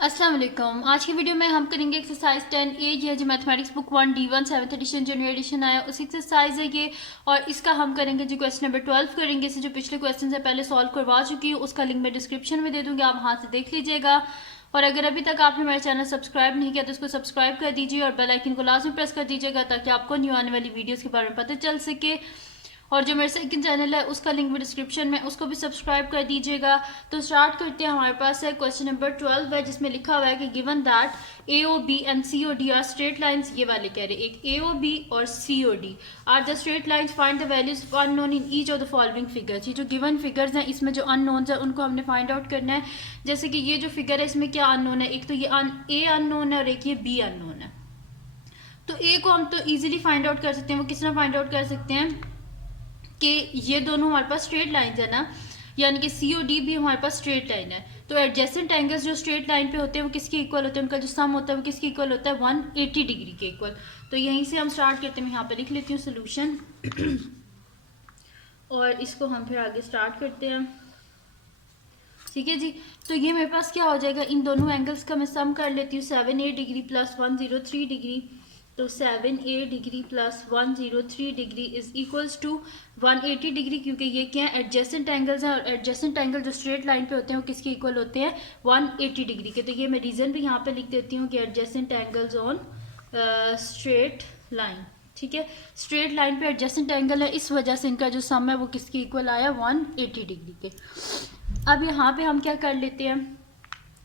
अस्सलाम वालेकुम। आज की वीडियो में हम करेंगे एक्सरसाइज 10A। ये जो mathematics book 1 D1 7th edition जो न्यू एडिशन आया उसी एक्सरसाइज है ये। और इसका हम करेंगे जो क्वेश्चन नंबर 12 करेंगे। इसे जो पिछले क्वेश्चन से पहले सॉल्व करवा चुकी हूँ उसका लिंक मैं डिस्क्रिप्शन में दे दूँगी, आप वहाँ से देख लीजिएगा। और अगर अभी तक आपने मेरा चैनल सब्सक्राइब नहीं किया तो उसको सब्सक्राइब कर दीजिए और बेल आइकन को लाजमी प्रेस कर दीजिएगा ताकि आपको न्यू आने वाली वीडियोज़ के बारे में पता चल सके। और जो मेरा सेकंड चैनल है उसका लिंक भी डिस्क्रिप्शन में, उसको भी सब्सक्राइब कर दीजिएगा। तो स्टार्ट करते हैं। हमारे पास है क्वेश्चन नंबर 12 है जिसमें लिखा हुआ है कि given that A O B and C O D are straight lines. ये वाले कह रहे हैं एक ए ओ बी और C O D are the straight lines, find the values unknown in each of the following figures. ये जो given figures हैं इसमें जो अननोन्स है उनको हमने फाइंड आउट करना है। जैसे कि ये जो फिगर है इसमें क्या अननोन है, एक तो ये ए अननोन है और एक ये बी अननोन है। तो ए को हम तो ईजिली फाइंड आउट कर सकते हैं। वो किस तरह फाइंड आउट कर सकते हैं कि ये दोनों हमारे पास स्ट्रेट लाइंस है ना, यानी कि सी ओ डी भी हमारे पास स्ट्रेट लाइन है। तो एडजेसेंट एंगल्स जो स्ट्रेट लाइन पे होते हैं वो किसके इक्वल होते हैं, उनका जो सम होता है वो किसके इक्वल होता है 180 डिग्री के इक्वल। तो यहीं से हम स्टार्ट करते हैं। मैं यहाँ पे लिख लेती हूँ सोल्यूशन और इसको हम फिर आगे स्टार्ट करते हैं। ठीक है जी। तो ये मेरे पास क्या हो जाएगा, इन दोनों एंगल्स का मैं सम कर लेती हूँ। 7A डिग्री प्लस 103 डिग्री, तो 7A degree plus 103 degree is equals to 180 degree, क्योंकि ये क्या है एडजेसेंट एंगल्स हैं और एडजेसेंट एंगल जो स्ट्रेट लाइन पे होते हैं वो किसके इक्वल होते हैं 180 डिग्री के। तो ये मैं रीजन भी यहाँ पे लिख देती हूँ कि adjacent angles on straight line. ठीक है, स्ट्रेट लाइन पे एडजेसेंट एंगल है, इस वजह से इनका जो सम है वो किसके इक्वल आया 180 डिग्री के। अब यहाँ पे हम क्या कर लेते हैं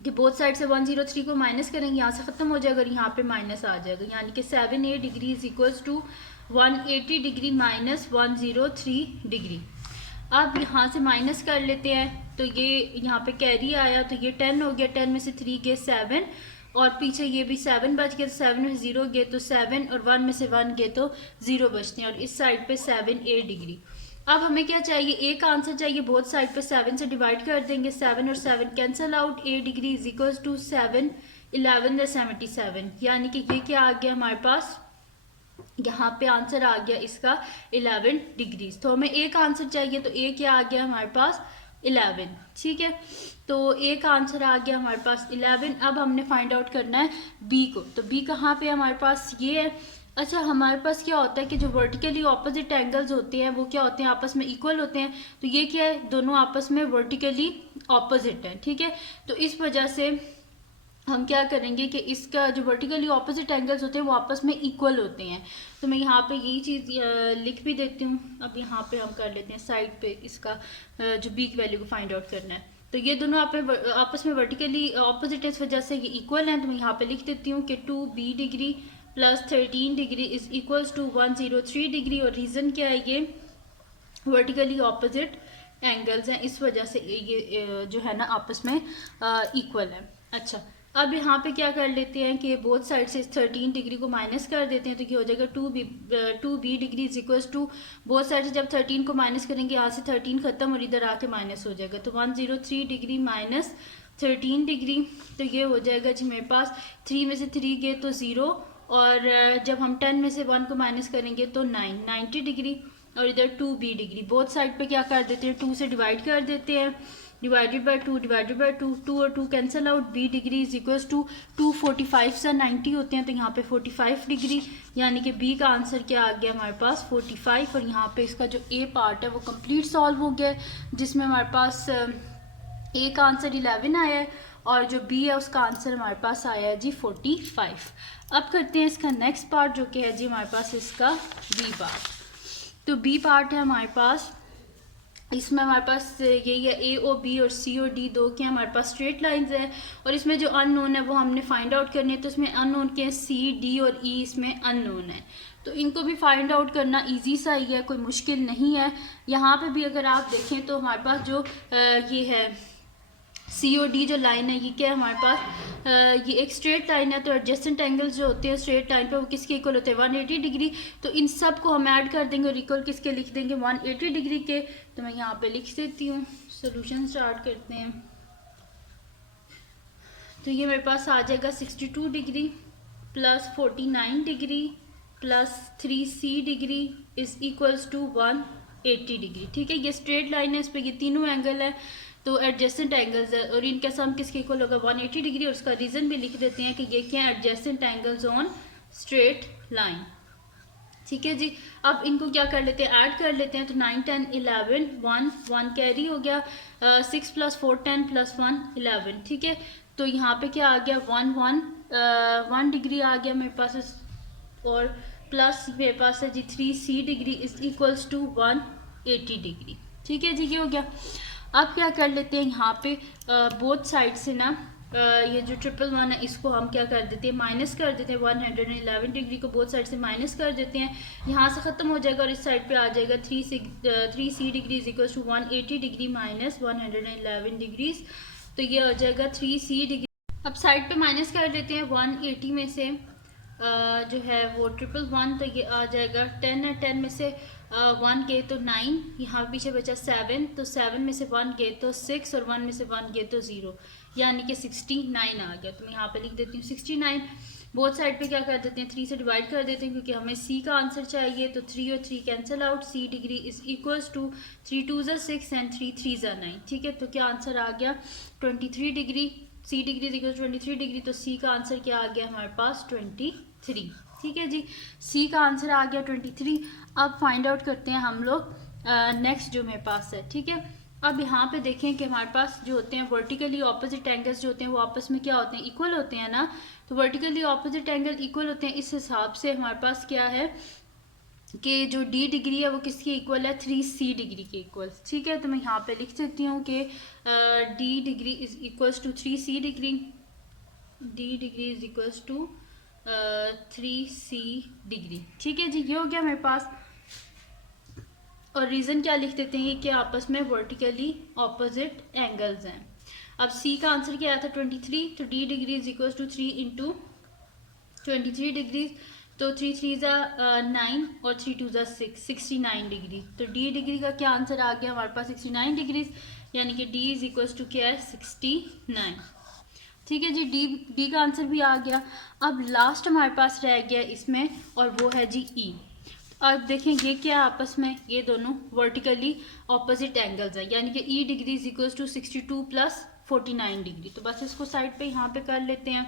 कि बोथ साइड से 103 को माइनस करेंगे, यहाँ से ख़त्म हो जाएगा और यहाँ पे माइनस आ जाएगा, यानी कि 7A degree is equals to 180 degree minus 103 degree. अब यहाँ से माइनस कर लेते हैं तो ये यहाँ पे कैरी आया तो ये 10 हो गया, 10 में से 3 गए 7 और पीछे ये भी 7 बच गए, तो 7 में से 0 गए तो 7 और 1 में से 1 गए तो 0 बचते हैं। और इस साइड पे 7A डिग्री। अब हमें क्या चाहिए, ए का आंसर चाहिए, बोथ साइड पे 7 से डिवाइड कर देंगे, 7 और 7 cancel out, A degree is equals to 7 11 77, यानी कि ये क्या आ गया हमारे पास, यहाँ पे आंसर आ गया इसका 11 डिग्रीज। तो हमें ए का आंसर चाहिए तो ए क्या आ गया हमारे पास 11। ठीक है, तो ए का आंसर आ गया हमारे पास 11। अब हमने फाइंड आउट करना है बी को। तो बी कहाँ पे हमारे पास ये है। अच्छा, हमारे पास क्या होता है कि जो वर्टिकली ऑपोजिट एंगल्स होते हैं वो क्या होते हैं आपस में इक्वल होते हैं। तो ये क्या है, दोनों आपस में वर्टिकली ऑपोजिट है। ठीक है, तो इस वजह से हम क्या करेंगे कि इसका जो वर्टिकली ऑपोजिट एंगल्स होते हैं वो आपस में इक्वल होते हैं। तो मैं यहाँ पे यही चीज़ लिख भी देती हूँ। अब यहाँ पे हम कर लेते हैं साइड पे इसका जो बी की वैल्यू को फाइंड आउट करना है। तो ये दोनों आपस में वर्टिकली ऑपोजिट है, इस वजह से ये इक्वल हैं। तो मैं यहाँ पे लिख देती हूँ कि 2B degree plus 13 degree is equals to 103 degree. और रीज़न क्या है, ये वर्टिकली ऑपोजिट एंगल्स हैं, इस वजह से ये जो है ना आपस में इक्वल है। अच्छा, अब यहाँ पे क्या कर लेते हैं कि बोथ साइड से 13 डिग्री को माइनस कर देते हैं, तो ये हो जाएगा 2B degree is equals to, both side से जब 13 को माइनस करेंगे यहाँ से 13 खत्म और इधर आके माइनस हो जाएगा, तो 103 डिग्री माइनस 13 डिग्री। तो ये हो जाएगा जी मेरे पास 3 में से 3 गए तो 0 और जब हम 10 में से 1 को माइनस करेंगे तो 90 डिग्री और इधर 2B डिग्री। बोथ साइड पे क्या कर देते हैं 2 से डिवाइड कर देते हैं, डिवाइडेड बाय 2 डिवाइडेड बाय 2, 2 और 2 cancel out, B degree is equals to 245 से 90 होते हैं तो यहाँ पे 45 डिग्री, यानी कि B का आंसर क्या आ गया हमारे पास 45। और यहाँ पे इसका जो A पार्ट है वो कंप्लीट सॉल्व हो गया जिसमें हमारे पास A का आंसर 11 आया है और जो B है उसका आंसर हमारे पास आया है जी 45। अब करते हैं इसका नेक्स्ट पार्ट जो कि है जी हमारे पास इसका B पार्ट। तो B पार्ट है हमारे पास, इसमें हमारे पास यही है ए ओ बी और सी ओ डी दो के हमारे पास स्ट्रेट लाइंस है और इसमें जो अननोन है वो हमने फाइंड आउट करनी है। तो इसमें अननोन के सी डी और ई इसमें अननोन है, तो इनको भी फाइंड आउट करना इजी सा ही है, कोई मुश्किल नहीं है। यहाँ पे भी अगर आप देखें तो हमारे पास जो ये है सी ओ डी जो लाइन है ये क्या है हमारे पास ये एक स्ट्रेट लाइन है। तो एडजेसेंट एंगल्स जो होते हैं स्ट्रेट लाइन पे वो किसके इक्वल होते हैं 180 डिग्री। तो इन सब को हम ऐड कर देंगे और इक्वल किसके लिख देंगे 180 डिग्री के। तो मैं यहाँ पे लिख देती हूँ, सोल्यूशन स्टार्ट करते हैं। तो ये मेरे पास आ जाएगा 62 degree plus 49 degree plus 3C degree is equals to 180 degree. ठीक है, ये स्ट्रेट लाइन है, इस पर ये तीनों एंगल है तो एडजेसेंट एंगल्स है और इनका सम किसके इक्वल होगा 180 डिग्री। और उसका रीज़न भी लिख देते हैं कि ये क्या है, adjacent angles on straight line. ठीक है जी, अब इनको क्या कर लेते हैं, ऐड कर लेते हैं। तो 9 10 11 1 1 कैरी हो गया, 6 + 4 10 + 1 11। ठीक है, तो यहाँ पे क्या आ गया 1 डिग्री आ गया मेरे पास, और प्लस मेरे पास है जी 3c degree is equals to 180 degree. ठीक है जी, ये हो गया। अब क्या कर लेते हैं, यहाँ पे बोथ साइड से ना ये जो 111 है इसको हम क्या कर देते हैं, माइनस कर देते हैं। 111 डिग्री को बोथ साइड से माइनस कर देते हैं, यहाँ से ख़त्म हो जाएगा और इस साइड पे आ जाएगा 3c degree is equal to 180 degree minus 111 degrees. तो ये आ जाएगा 3c डिग्री। अब साइड पे माइनस कर देते हैं 180 में से जो है वो 111, तो ये आ जाएगा 10 है, 10 में से 1 गए तो 9, यहाँ पीछे बचा 7, तो 7 में से 1 गए तो 6 और 1 में से 1 गए तो 0, यानी कि 69 आ गया। तो मैं यहाँ पे लिख देती हूँ 69। बोथ साइड पे क्या कर देते हैं, 3 से डिवाइड कर देते हैं क्योंकि हमें सी का आंसर चाहिए। तो 3 और 3 cancel out, C degree is equals to 3 2 ज़ा 6 एंड 3 3 ज़ा 9। ठीक है, तो क्या आंसर आ गया 23 degree. C degree is equal 23 degree, तो सी का आंसर क्या आ गया हमारे पास 23। ठीक है जी, सी का आंसर आ गया 23। अब फाइंड आउट करते हैं हम लोग नेक्स्ट जो मेरे पास है। ठीक है, अब यहाँ पे देखें कि हमारे पास जो होते हैं वर्टिकली ऑपोजिट एंगल्स जो होते हैं वो आपस में क्या होते हैं, इक्वल होते हैं ना। तो वर्टिकली ऑपोजिट एंगल इक्वल होते हैं, इस हिसाब से हमारे पास क्या है कि जो डी डिग्री है वो किसकी इक्वल है, 3c डिग्री के इक्वल। ठीक है, तो मैं यहाँ पे लिख सकती हूँ कि D degree is equals to 3c degree, D degree is equals to 3c degree. ठीक है जी, ये हो गया मेरे पास। और रीज़न क्या लिख देते हैं कि आपस में वर्टिकली ऑपोजिट एंगल्स हैं। अब सी का आंसर क्या आया था 23, तो D degree is equals to 3 into 23 degree, तो 3 3 ज़ा 9 और 3 2 ज़ा 6, 69 डिग्री। तो डी डिग्री का क्या आंसर आ गया हमारे पास 69 डिग्री, यानी कि डी इज इक्वल्स टू क्या है 69। ठीक है जी, डी का आंसर भी आ गया। अब लास्ट हमारे पास रह गया इसमें और वो है जी ई। अब देखें ये क्या आपस में, ये दोनों वर्टिकली ऑपोजिट एंगल्स हैं, यानी कि E degree is equals to 62 + 49 degree. तो बस इसको साइड पे यहाँ पे कर लेते हैं,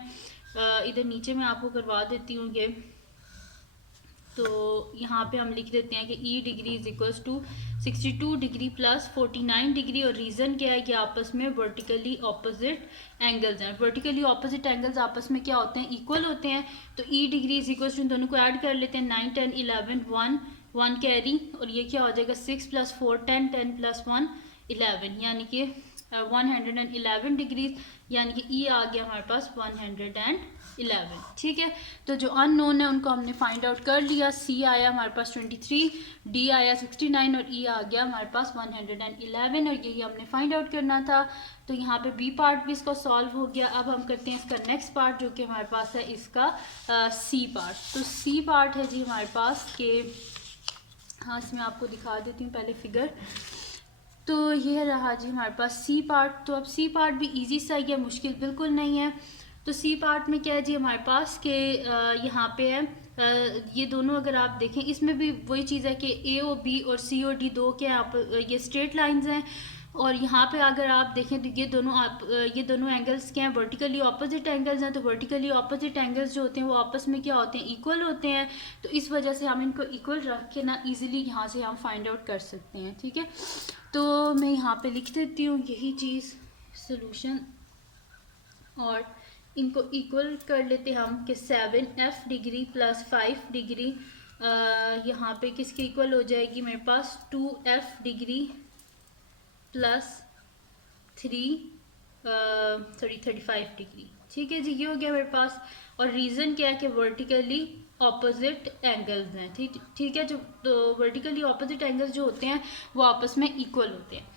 इधर नीचे मैं आपको करवा देती हूँ ये। तो यहाँ पे हम लिख देते हैं कि E degree is equals to 62 degree + 49 degree. और रीज़न क्या है कि आपस में वर्टिकली ऑपोजिट एंगल्स हैं। वर्टिकली ऑपोजिट एंगल्स आपस में क्या होते हैं, इक्वल होते हैं। तो E degree is equals to दोनों को ऐड कर लेते हैं, 9 10 11 1 कैरी, और ये क्या हो जाएगा 6 + 4 10 10 + 1 11, यानी कि 111 डिग्री, यानी कि ई आ गया हमारे पास 111। ठीक है, तो जो अननोन है उनको हमने फाइंड आउट कर लिया। सी आया हमारे पास 23, डी आया 69 और ई आ गया हमारे पास 111, और यही हमने फाइंड आउट करना था। तो यहाँ पे बी पार्ट भी इसका सॉल्व हो गया। अब हम करते हैं इसका नेक्स्ट पार्ट जो कि हमारे पास है इसका सी पार्ट। तो सी पार्ट है जी हमारे पास के, हाँ इसमें आपको दिखा देती हूँ पहले फिगर। तो ये रहा जी हमारे पास सी पार्ट। तो अब सी पार्ट भी इजी सा ही है, मुश्किल बिल्कुल नहीं है। तो सी पार्ट में क्या है जी हमारे पास के यहाँ पे है ये दोनों, अगर आप देखें इसमें भी वही चीज़ है कि ए ओ बी और सी ओ डी दो के आप ये स्ट्रेट लाइंस हैं। और यहाँ पे अगर आप देखें तो ये दोनों एंगल्स क्या हैं, वर्टिकली ऑपोजिट एंगल्स हैं। तो वर्टिकली ऑपोजिट एंगल्स जो होते हैं वो आपस में क्या होते हैं, इक्वल होते हैं। तो इस वजह से हम इनको इक्वल रख के ना इजीली यहाँ से हम फाइंड आउट कर सकते हैं। ठीक है, तो मैं यहाँ पे लिख देती हूँ यही चीज़ सोल्यूशन, और इनको इक्वल कर लेते हम कि 7f डिग्री + 5 डिग्री यहाँ पे किसके इक्वल हो जाएगी मेरे पास 2f डिग्री + 35 डिग्री। ठीक है जी, ये हो गया मेरे पास। और रीज़न क्या है कि वर्टिकली ऑपोजिट एंगल्स हैं। ठीक है, जो तो वर्टिकली ऑपोजिट एंगल्स जो होते हैं वो आपस में इक्वल होते हैं।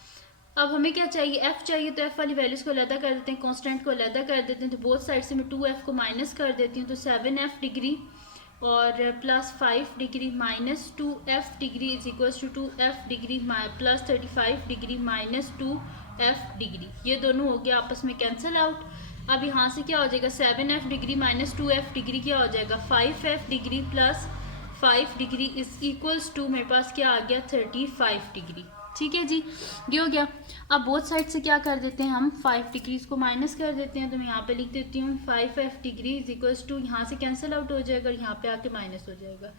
अब हमें क्या चाहिए, f चाहिए। तो f वाली वैल्यूज़ को अलग कर देते हैं, कांस्टेंट को अलग कर देते हैं। तो बोथ साइड से मैं 2f को माइनस कर देती हूँ, तो 7f डिग्री और + 5 degree - 2f degree is equals to 2f degree + 35 degree - 2f degree. ये दोनों हो गया आपस में कैंसिल आउट। अब यहाँ से क्या हो जाएगा 7f डिग्री - 2f डिग्री क्या हो जाएगा 5f degree + 5 degree is equals to मेरे पास क्या आ गया 35 डिग्री। ठीक है जी, ये हो गया। अब बोथ साइड से क्या कर देते हैं हम, 5 डिग्रीज को माइनस कर देते हैं। तो मैं यहाँ पे लिख देती हूँ 5f degree is equals to, यहाँ से कैंसिल आउट हो जाएगा और यहाँ पे आके माइनस हो जाएगा।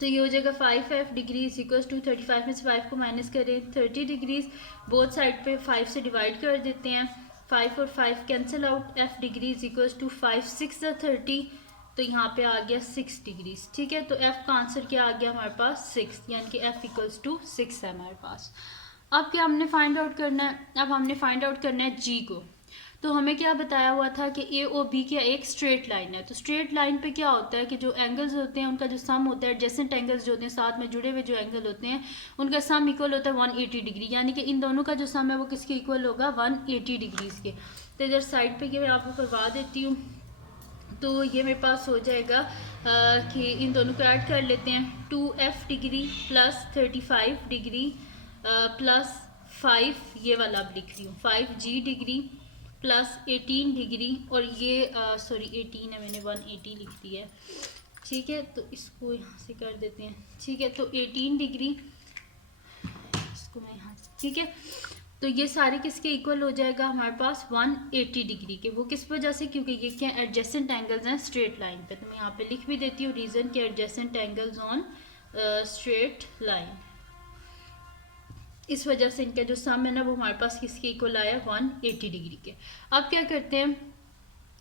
तो ये हो जाएगा 5f degree is equals to 35 में से 5 को माइनस करें 30 डिग्रीज, बोथ साइड पे 5 से डिवाइड कर देते हैं, 5 और 5 cancel out, f degree is equals to 5 6 30, तो यहाँ पे आ गया 6 डिग्रीज। ठीक है, तो f का आंसर क्या आ गया हमारे पास 6, यानी कि f इक्वल्स टू 6 है हमारे पास। अब क्या हमने फाइंड आउट करना है, अब हमने फाइंड आउट करना है g को। तो हमें क्या बताया हुआ था कि ए ओ बी क्या एक स्ट्रेट लाइन है। तो स्ट्रेट लाइन पे क्या होता है कि जो एंगल्स होते हैं उनका जो सम होता है, एडजेसेंट एंगल्स जो होते हैं साथ में जुड़े हुए जो एंगल होते हैं उनका सम इक्वल होता है 180 डिग्री, यानी कि इन दोनों का जो सम है वो किसके इक्वल होगा 180 डिग्रीज के। तो इधर साइड पे ये मैं आपको करवा देती हूँ। तो ये मेरे पास हो जाएगा कि इन दोनों को ऐड कर लेते हैं, 2f degree plus 35 degree plus 5, ये वाला अब लिख रही हूँ 5g डिग्री प्लस 18 डिग्री, और ये सॉरी 18 है, मैंने 180 लिख दिया है। ठीक है, तो इसको यहाँ से कर देते हैं। ठीक है, तो 18 डिग्री, इसको मैं यहाँ से, ठीक है, तो ये सारे किसके इक्वल हो जाएगा हमारे पास 180 डिग्री के। वो किस वजह से, क्योंकि ये क्या एडजेसेंट एंगल्स हैं स्ट्रेट लाइन पे। तो मैं यहाँ पे लिख भी देती हूँ रीजन के adjacent angles on straight line, इस वजह से इनका जो सम है ना वो हमारे पास किसके इक्वल आया 180 डिग्री के। अब क्या करते हैं,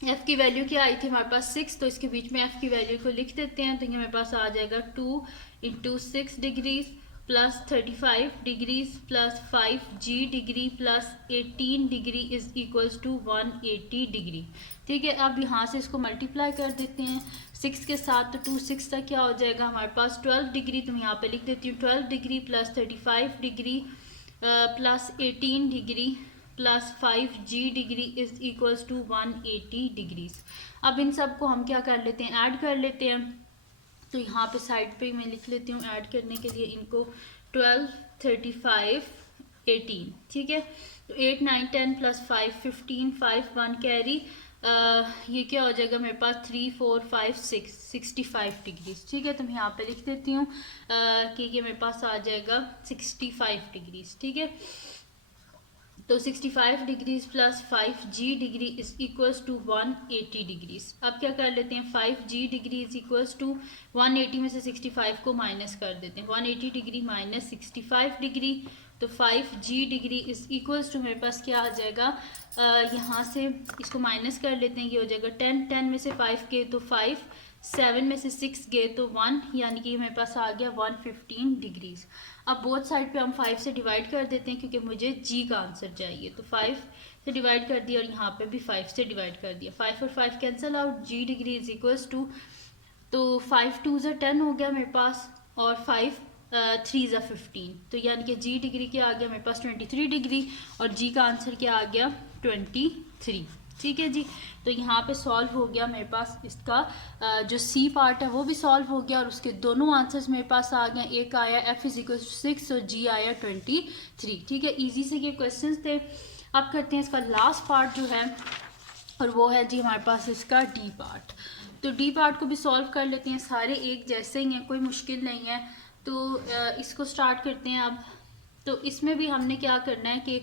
f की वैल्यू क्या आई थी हमारे पास 6, तो इसके बीच में f की वैल्यू को लिख देते हैं। तो ये मेरे पास आ जाएगा 2 into 6 degrees plus 35 degrees plus 5g degree plus 18 degree is equals to 180 degree. ठीक है, अब यहाँ से इसको मल्टीप्लाई कर देते हैं 6 के साथ, तो 2 6 तक क्या हो जाएगा हमारे पास 12 डिग्री। तो मैं यहाँ पे लिख देती हूँ 12 degree plus 35 degree plus 18 degree plus 5g degree is equals to 180 degrees. अब इन सब को हम क्या कर लेते हैं, ऐड कर लेते हैं। तो यहाँ पे साइड पे मैं लिख लेती हूँ ऐड करने के लिए इनको 12 35 18। ठीक है, तो 8 9 10 प्लस 5 15 5 1 कैरी, ये क्या हो जाएगा मेरे पास 3 4 5 6 65 डिग्रीज। ठीक है, तो मैं यहाँ पे लिख देती हूँ कि ये मेरे पास आ जाएगा 65 डिग्रीज। ठीक है, तो 65 degrees plus 5g degree is equals to 180 degrees. अब क्या कर लेते हैं, 5g degree is equals to 180 में से 65 को माइनस कर देते हैं, 180 डिग्री माइनस 65 डिग्री, तो 5g degree is equals to मेरे पास क्या आ जाएगा, यहाँ से इसको माइनस कर लेते हैं, ये हो जाएगा 10 10 में से 5 गए तो 5, 7 में से 6 गए तो 1, यानी कि मेरे पास आ गया 115 डिग्रीज। अब बोथ साइड पे हम 5 से डिवाइड कर देते हैं क्योंकि मुझे g का आंसर चाहिए। तो 5 से डिवाइड कर दिया और यहाँ पे भी 5 से डिवाइड कर दिया, 5 और 5 cancel out, g degree is equals to, तो 5 2 ज़ा 10 हो गया मेरे पास, और 5 3 ज़ा 15, तो यानी कि g डिग्री क्या आ गया मेरे पास 23 डिग्री, और g का आंसर क्या आ गया 23। ठीक है जी, तो यहाँ पे सॉल्व हो गया मेरे पास इसका जो सी पार्ट है वो भी सॉल्व हो गया, और उसके दोनों आंसर्स मेरे पास आ गए। एक आया f इज इक्वल 6 और g आया 23। ठीक है, इजी से ये क्वेश्चंस थे। अब करते हैं इसका लास्ट पार्ट जो है, और वो है जी हमारे पास इसका डी पार्ट। तो डी पार्ट को भी सॉल्व कर लेते हैं, सारे एक जैसे ही हैं, कोई मुश्किल नहीं है। तो इसको स्टार्ट करते हैं अब। तो इसमें भी हमने क्या करना है कि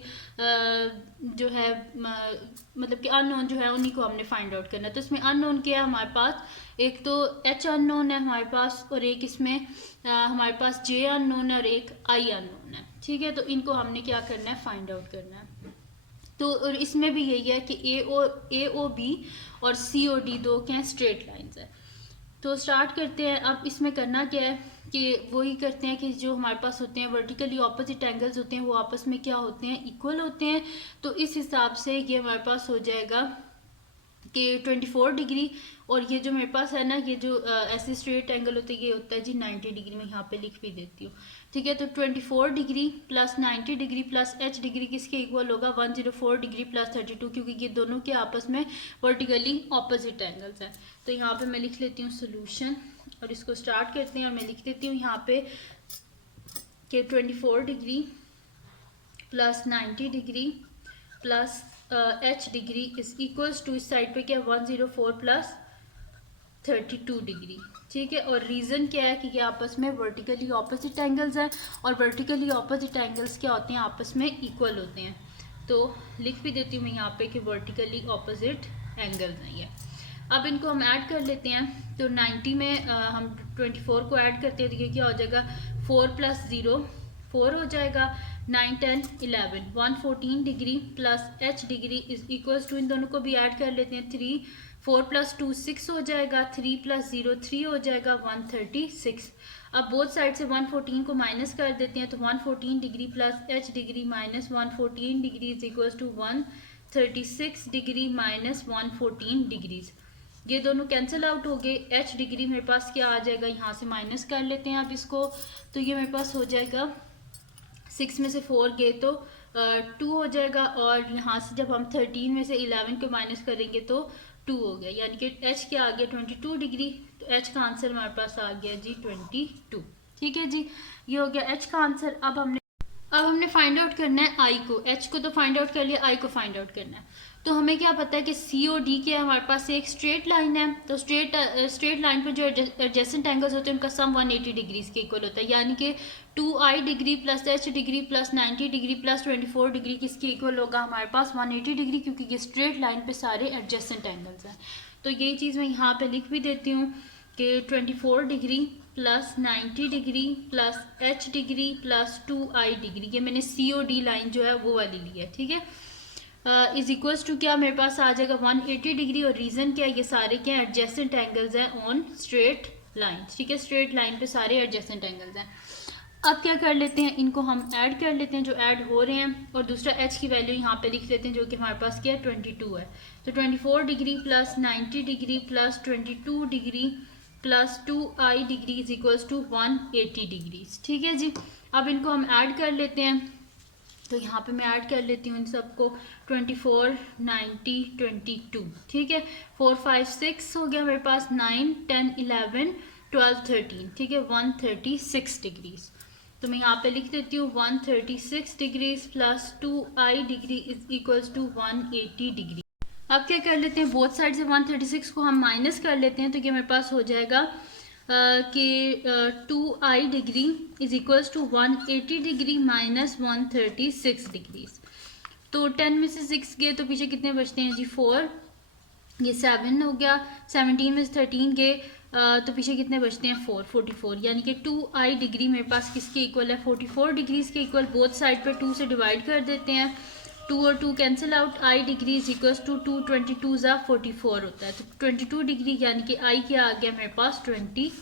जो है मतलब कि अननोन जो है उन्हीं को हमने फाइंड आउट करना है। तो इसमें अननोन क्या है हमारे पास, एक तो h अननोन है हमारे पास, और एक इसमें हमारे पास j अननोन है और एक i अननोन है। ठीक है, तो इनको हमने क्या करना है, फाइंड आउट करना है। तो और इसमें भी यही है कि ए ओ बी और सी ओ डी दो क्या स्ट्रेट लाइंस है। तो स्टार्ट करते हैं। अब इसमें करना क्या है कि वही करते हैं कि जो हमारे पास होते हैं वर्टिकली ऑपोजिट एंगल्स होते हैं वो आपस में क्या होते हैं, इक्वल होते हैं। तो इस हिसाब से ये हमारे पास हो जाएगा कि 24 डिग्री, और ये जो मेरे पास है ना, ये जो ऐसे स्ट्रेट एंगल होते हैं ये होता है जी 90 डिग्री। मैं यहाँ पे लिख भी देती हूँ। ठीक है, तो 24 degree plus 90 degree plus h degree किसके इक्वल होगा, 104 डिग्री प्लस 32, क्योंकि ये दोनों के आपस में वर्टिकली ऑपोजिट एंगल्स हैं। तो यहाँ पे मैं लिख लेती हूँ सोल्यूशन, और इसको स्टार्ट करते हैं। और मैं लिख देती हूँ यहाँ पे कि 24 degree plus 90 degree plus h degree is equals to, इस साइड पे क्या 104 प्लस 32 डिग्री। ठीक है, और रीज़न क्या है कि ये आपस में वर्टिकली ऑपोजिट एंगल्स हैं, और वर्टिकली ऑपोजिट एंगल्स क्या होते हैं, आपस में इक्वल होते हैं। तो लिख भी देती हूँ मैं यहाँ पे कि वर्टिकली ऑपोजिट एंगल्स हैं ये। अब इनको हम ऐड कर लेते हैं। तो 90 में हम 24 को ऐड करते हैं तो ये क्या हो जाएगा, 4 + 0 4 हो जाएगा, 9 10 11 114 degree plus h degree is equals to, इन दोनों को भी ऐड कर लेते हैं, 3 4 + 2 6 हो जाएगा, 3 + 0 3 हो जाएगा, 136। अब बोथ साइड से 114 को माइनस कर देते हैं, तो 114 degree plus h degree minus 114 degree is equals to 136 degree minus 114 degrees. ये दोनों कैंसिल आउट हो गए। h डिग्री मेरे पास क्या आ जाएगा, यहाँ से माइनस कर लेते हैं अब इसको, तो ये मेरे पास हो जाएगा 6 में से 4 गए तो 2 हो जाएगा, और यहाँ से जब हम 13 में से 11 को माइनस करेंगे तो 2 हो गया, यानी कि h क्या आ गया 22 डिग्री। तो h का आंसर हमारे पास आ गया जी 22। ठीक है जी, ये हो गया h का आंसर। अब हमने फाइंड आउट करना है i को। h को तो फाइंड आउट कर लिया, i को फाइंड आउट करना है। तो हमें क्या पता है कि सी ओ डी क्या है, हमारे पास एक स्ट्रेट लाइन है। तो स्ट्रेट लाइन पर जो एडजेसेंट एंगल्स होते हैं उनका सम 180 डिग्रीज के इक्वल होता है, यानी कि 2i degree plus h degree plus 90 degree plus 24 degree किसके इक्वल होगा, हमारे पास 180 डिग्री, क्योंकि ये स्ट्रेट लाइन पे सारे एडजेसेंट एंगल्स हैं। तो यही चीज़ मैं यहाँ पे लिख भी देती हूँ कि 24 degree plus 90 degree plus h degree plus 2i degree, ये मैंने COD लाइन जो है वो वाली ली है। ठीक है, इज इक्वल्स टू क्या मेरे पास आ जाएगा 180 डिग्री, और रीज़न क्या है, ये सारे क्या एडजेसेंट एंगल्स हैं ऑन स्ट्रेट लाइन। ठीक है, स्ट्रेट लाइन पे सारे एडजेसेंट एंगल्स हैं। अब क्या कर लेते हैं, इनको हम ऐड कर लेते हैं जो ऐड हो रहे हैं, और दूसरा h की वैल्यू यहाँ पे लिख लेते हैं जो कि हमारे पास क्या है 22 है। तो 24 degree plus 90 degree plus 22 degree plus 2i degree is equals to 180 degree. ठीक है जी, अब इनको हम ऐड कर लेते हैं। तो यहाँ पे मैं ऐड कर लेती हूँ इन सबको, 24 90 22। ठीक है, 4 5 6 हो गया मेरे पास, 9 10 11 12 13। ठीक है, 136 डिग्रीज। तो मैं यहाँ पे लिख देती हूँ 136 degrees plus 2i degree is equals to 180 degree. अब क्या कर लेते हैं, बोथ साइड से 136 को हम माइनस कर लेते हैं, तो ये मेरे पास हो जाएगा कि 2i degree is equals to 180 degree minus 136 degrees. तो 10 में से 6 गए तो पीछे कितने बचते हैं जी 4, ये 7 हो गया। 17 में से 13 गए तो पीछे कितने बचते हैं 4, 44, यानी कि 2i डिग्री मेरे पास किसके इक्वल है 44 डिग्रीज के इक्वल। बोथ साइड पर 2 से डिवाइड कर देते हैं, 2 और 2 cancel out, i degree is equals to 2 22 ज़ा 44 होता है। तो 22 डिग्री यानी कि i क्या आ गया मेरे पास 22।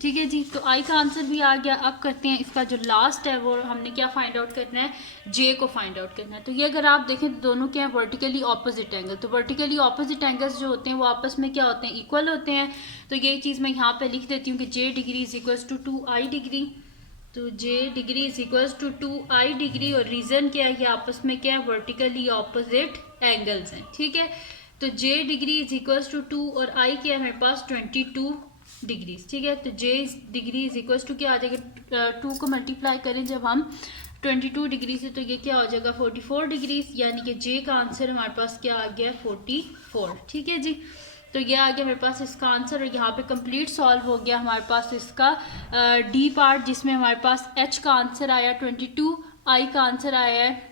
ठीक है जी, तो i का आंसर भी आ गया। अब करते हैं इसका जो लास्ट है वो हमने क्या फाइंड आउट करना है, j को फाइंड आउट करना है। तो ये अगर आप देखें तो दोनों क्या है वर्टिकली ऑपोजिट एंगल। तो वर्टिकली ऑपोजिट एंगल्स जो होते हैं वो आपस में क्या होते हैं, इक्वल होते हैं। तो यही चीज़ मैं यहाँ पे लिख देती हूँ कि j degree is equals to 2i degree. तो j degree is equals to 2i degree, और रीज़न क्या है कि आपस में क्या है वर्टिकली ऑपोजिट एंगल्स हैं। ठीक है, तो j degree is equals to 2 और i क्या है मेरे पास 22 डिग्रीज। ठीक है, तो j degree is equals to क्या आ जाएगा, 2 को मल्टीप्लाई करें जब हम 22 डिग्री से, तो ये क्या हो जाएगा 44 डिग्रीज, यानी कि j का आंसर हमारे पास क्या आ गया 44। ठीक है जी, तो ये आ गया मेरे पास इसका आंसर, और यहाँ पे कंप्लीट सॉल्व हो गया हमारे पास इसका डी पार्ट, जिसमें हमारे पास h का आंसर आया 22, i का आंसर आया है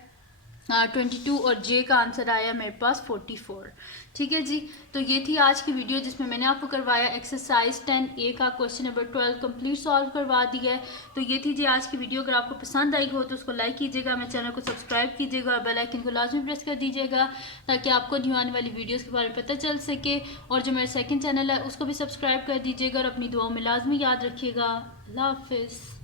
22 और j का आंसर आया मेरे पास 44। ठीक है जी, तो ये थी आज की वीडियो जिसमें मैंने आपको करवाया एक्सरसाइज 10A का क्वेश्चन नंबर 12 कंप्लीट सॉल्व करवा दिया है। तो ये थी जी आज की वीडियो। अगर आपको पसंद आई हो तो उसको लाइक कीजिएगा, मेरे चैनल को सब्सक्राइब कीजिएगा और बेल आइकन को लाजमी प्रेस कर दीजिएगा ताकि आपको न्यू आने वाली वीडियोज़ के बारे में पता चल सके। और जो मेरा सेकेंड चैनल है उसको भी सब्सक्राइब कर दीजिएगा और अपनी दुआओं में लाजमी याद रखिएगा। अल्लाह हाफिज़।